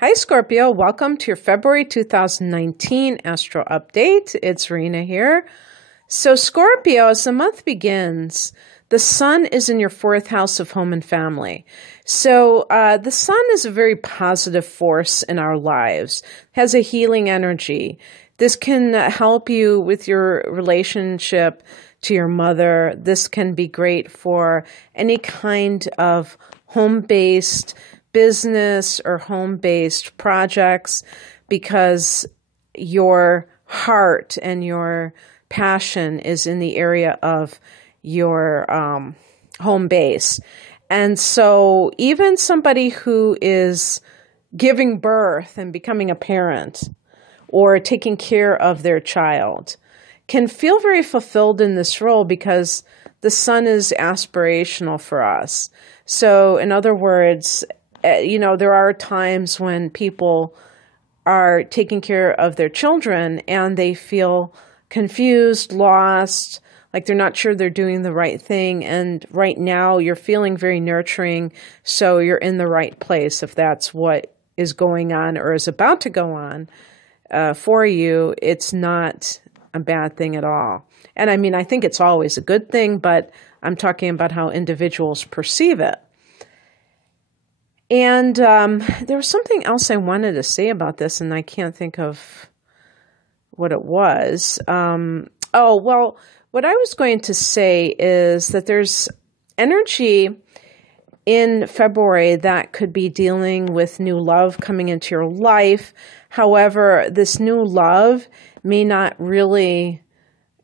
Hi, Scorpio. Welcome to your February 2019 Astro Update. It's Rena here. So, Scorpio, as the month begins, the sun is in your fourth house of home and family. So, the sun is a very positive force in our lives, has a healing energy. This can help you with your relationship to your mother. This can be great for any kind of home-based business or home-based projects because your heart and your passion is in the area of your home base. And so even somebody who is giving birth and becoming a parent or taking care of their child can feel very fulfilled in this role because the sun is aspirational for us. So in other words, there are times when people are taking care of their children and they feel confused, lost, like they're not sure they're doing the right thing. And right now you're feeling very nurturing, so you're in the right place if that's what is going on or is about to go on for you. It's not a bad thing at all. And I mean, I think it's always a good thing, but I'm talking about how individuals perceive it. And there was something else I wanted to say about this, and I can't think of what it was. What I was going to say is that there's energy in February that could be dealing with new love coming into your life. However, this new love may not really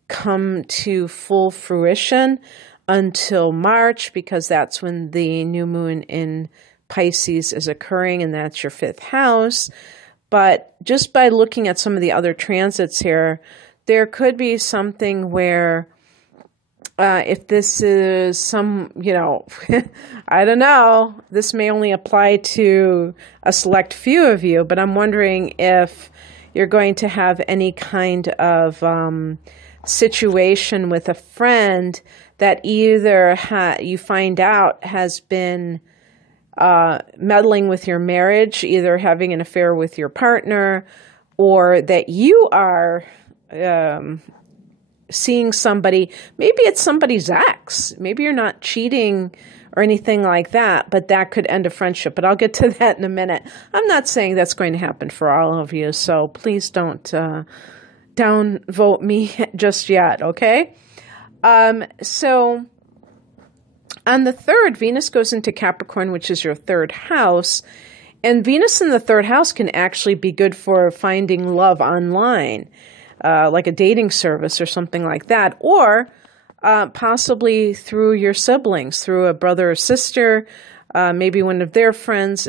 come to full fruition until March, because that's when the new moon in Pisces is occurring, and that's your fifth house. But just by looking at some of the other transits here, there could be something where if this is some, I don't know, this may only apply to a select few of you, but I'm wondering if you're going to have any kind of situation with a friend that either you find out has been meddling with your marriage, either having an affair with your partner, or that you are seeing somebody, maybe it's somebody's ex, maybe you're not cheating or anything like that, but that could end a friendship. But I'll get to that in a minute. I'm not saying that's going to happen for all of you, so please don't downvote me just yet, okay? So on the 3rd, Venus goes into Capricorn, which is your 3rd house. And Venus in the 3rd house can actually be good for finding love online, like a dating service or something like that, or possibly through your siblings, through a brother or sister. Maybe one of their friends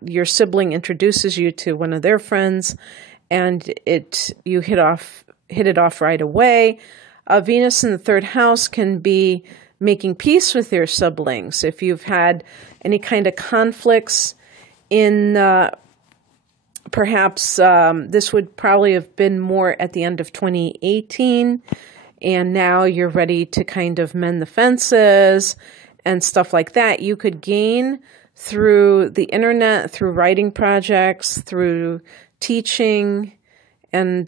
your sibling introduces you to one of their friends, and you hit it off right away. Venus in the 3rd house can be making peace with your siblings. If you've had any kind of conflicts in, perhaps this would probably have been more at the end of 2018, and now you're ready to kind of mend the fences and stuff like that. You could gain through the internet, through writing projects, through teaching, and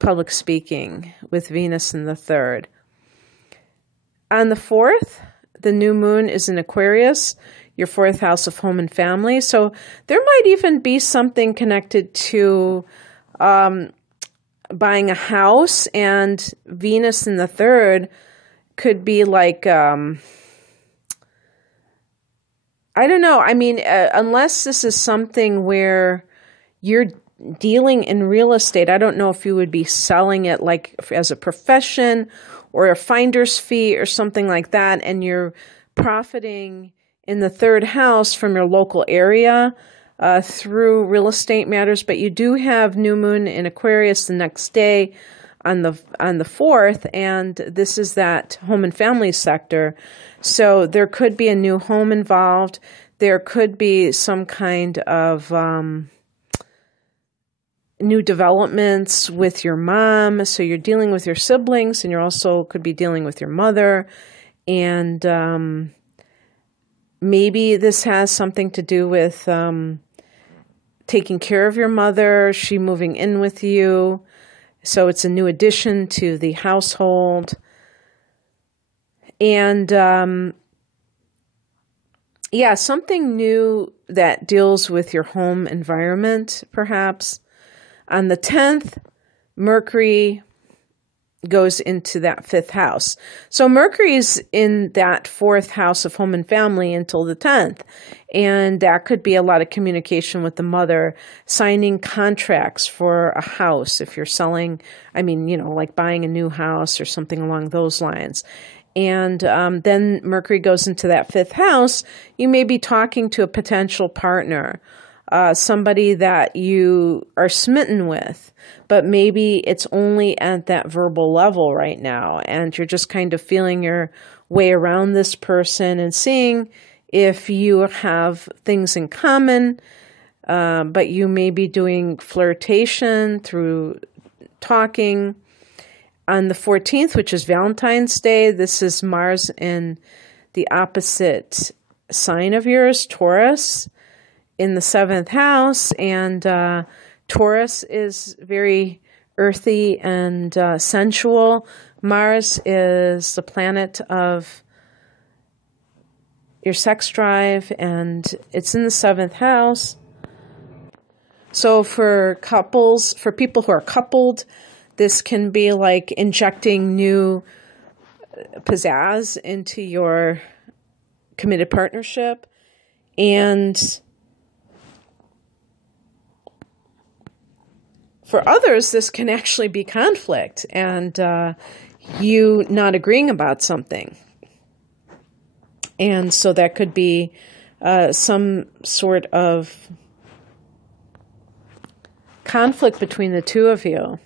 public speaking with Venus in the 3rd. On the 4th, the new moon is in Aquarius, your 4th house of home and family. So there might even be something connected to buying a house, and Venus in the 3rd could be like, I don't know. I mean, unless this is something where you're dealing in real estate, I don't know if you would be selling it like as a profession or a finder's fee or something like that, and you're profiting in the 3rd house from your local area through real estate matters. But you do have new moon in Aquarius the next day on the 4th, and this is that home and family sector. So there could be a new home involved. There could be some kind of new developments with your mom. So you're dealing with your siblings, and you also could be dealing with your mother. And maybe this has something to do with taking care of your mother, she moving in with you. So it's a new addition to the household. And yeah, something new that deals with your home environment, perhaps. On the 10th, Mercury goes into that 5th house. So Mercury's in that 4th house of home and family until the 10th. And that could be a lot of communication with the mother, signing contracts for a house if you're selling, like buying a new house or something along those lines. And then Mercury goes into that 5th house. You may be talking to a potential partner, somebody that you are smitten with, but maybe it's only at that verbal level right now, and you're just kind of feeling your way around this person and seeing if you have things in common, but you may be doing flirtation through talking. On the 14th, which is Valentine's Day, this is Mars in the opposite sign of yours, Taurus, in the 7th house. And Taurus is very earthy and sensual. Mars is the planet of your sex drive, and it's in the 7th house. So for couples, for people who are coupled, this can be like injecting new pizzazz into your committed partnership. And for others, this can actually be conflict and you not agreeing about something. And so that could be some sort of conflict between the two of you.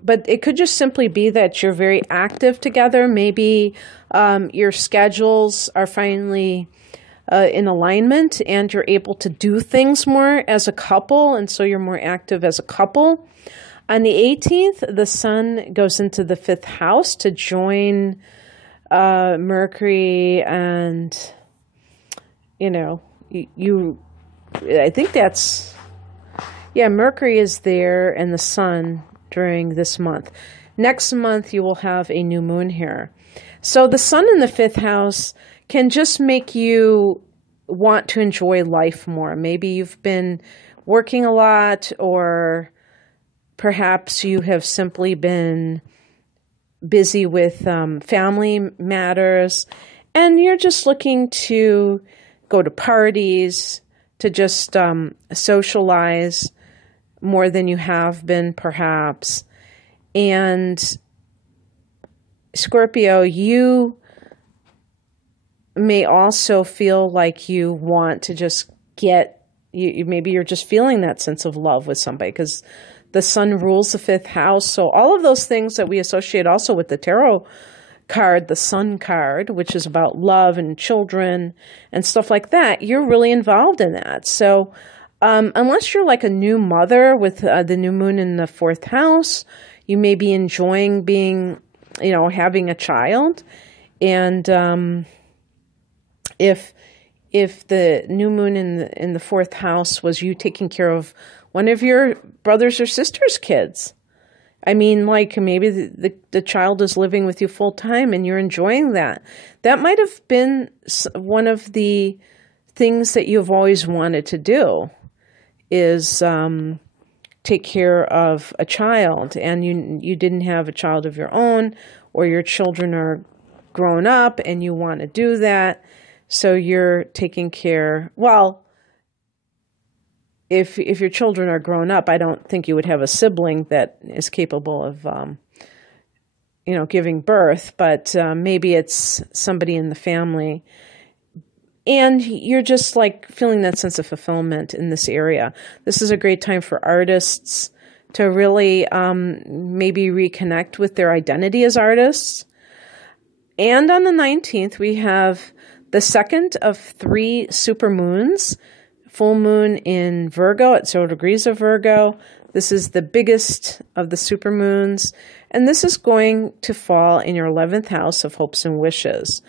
But it could just simply be that you're very active together. Maybe your schedules are finally in alignment and you're able to do things more as a couple. And so you're more active as a couple. On the 18th, the sun goes into the 5th house to join Mercury. And, I think that's, Mercury is there and the sun during this month. Next month, you will have a new moon here. So the sun in the 5th house can just make you want to enjoy life more. Maybe you've been working a lot, or perhaps you have simply been busy with family matters, and you're just looking to go to parties, to just socialize more than you have been, perhaps. And Scorpio, you may also feel like you want to just maybe you're just feeling that sense of love with somebody because the sun rules the 5th house. So all of those things that we associate also with the tarot card, the sun card, which is about love and children and stuff like that, you're really involved in that. So unless you're like a new mother with the new moon in the 4th house, you may be enjoying being, having a child. And if the new moon in the 4th house was you taking care of one of your brothers or sisters' kids, like maybe the child is living with you full time and you're enjoying that. That might have been one of the things that you've always wanted to do, is take care of a child, and you didn't have a child of your own, or your children are grown up and you want to do that. So you're taking care. Well, if your children are grown up, I don't think you would have a sibling that is capable of, giving birth, but maybe it's somebody in the family. And you're just like feeling that sense of fulfillment in this area. This is a great time for artists to really maybe reconnect with their identity as artists. And on the 19th, we have the second of 3 supermoons, full moon in Virgo at 0 degrees of Virgo. This is the biggest of the supermoons. And this is going to fall in your 11th house of hopes and wishes.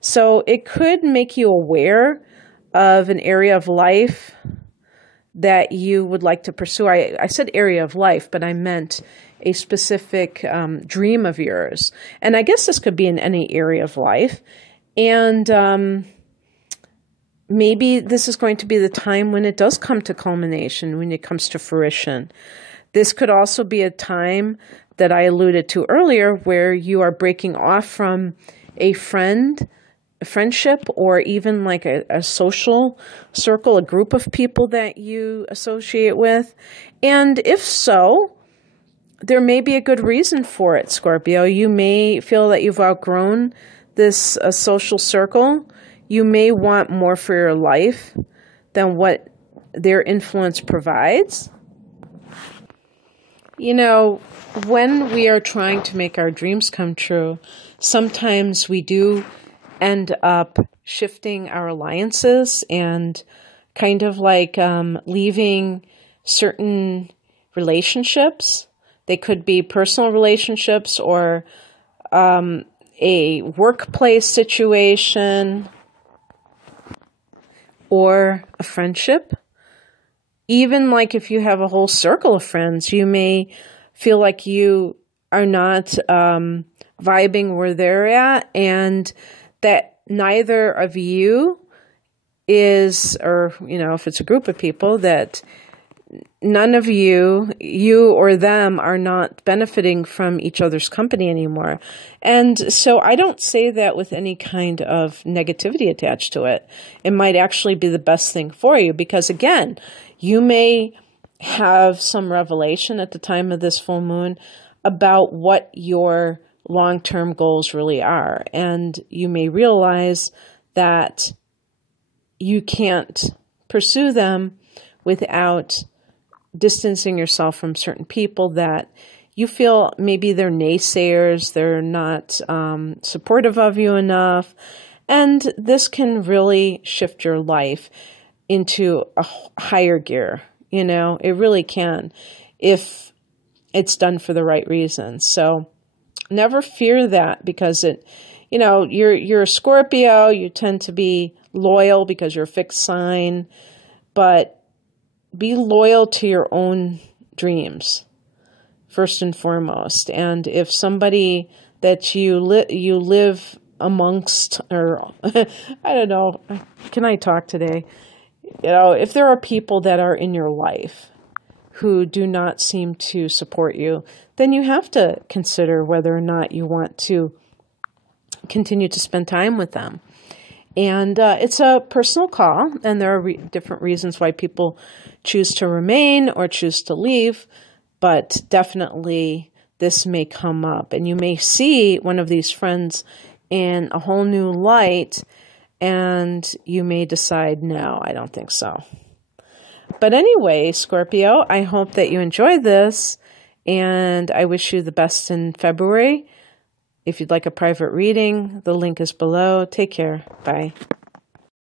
So it could make you aware of an area of life that you would like to pursue. I said area of life, but I meant a specific dream of yours. And I guess this could be in any area of life. And maybe this is going to be the time when it does come to culmination, when it comes to fruition. This could also be a time that I alluded to earlier where you are breaking off from a friendship, or even like a social circle, a group of people that you associate with. And if so, there may be a good reason for it, Scorpio. You may feel that you've outgrown this social circle. You may want more for your life than what their influence provides. You know, when we are trying to make our dreams come true, sometimes we do end up shifting our alliances and kind of like leaving certain relationships. They could be personal relationships or a workplace situation or a friendship. Even like if you have a whole circle of friends, you may feel like you are not vibing where they're at, and that neither of you is, or, you know, if it's a group of people, that none of you or them are not benefiting from each other's company anymore. And so I don't say that with any kind of negativity attached to it. It might actually be the best thing for you because, again, you may have some revelation at the time of this full moon about what your long-term goals really are. And you may realize that you can't pursue them without distancing yourself from certain people that you feel maybe they're naysayers, they're not supportive of you enough. And this can really shift your life into a higher gear. You know, it really can if it's done for the right reasons. So never fear that, because it, you know, you're a Scorpio, you tend to be loyal because you're a fixed sign, but be loyal to your own dreams first and foremost. And if somebody that you live amongst, or I don't know, can I talk today? You know, if there are people that are in your life who do not seem to support you, then you have to consider whether or not you want to continue to spend time with them. And it's a personal call, and there are different reasons why people choose to remain or choose to leave, but definitely this may come up, and you may see one of these friends in a whole new light, and you may decide, no, I don't think so. But anyway, Scorpio, I hope that you enjoyed this, and I wish you the best in February. If you'd like a private reading, the link is below. Take care. Bye.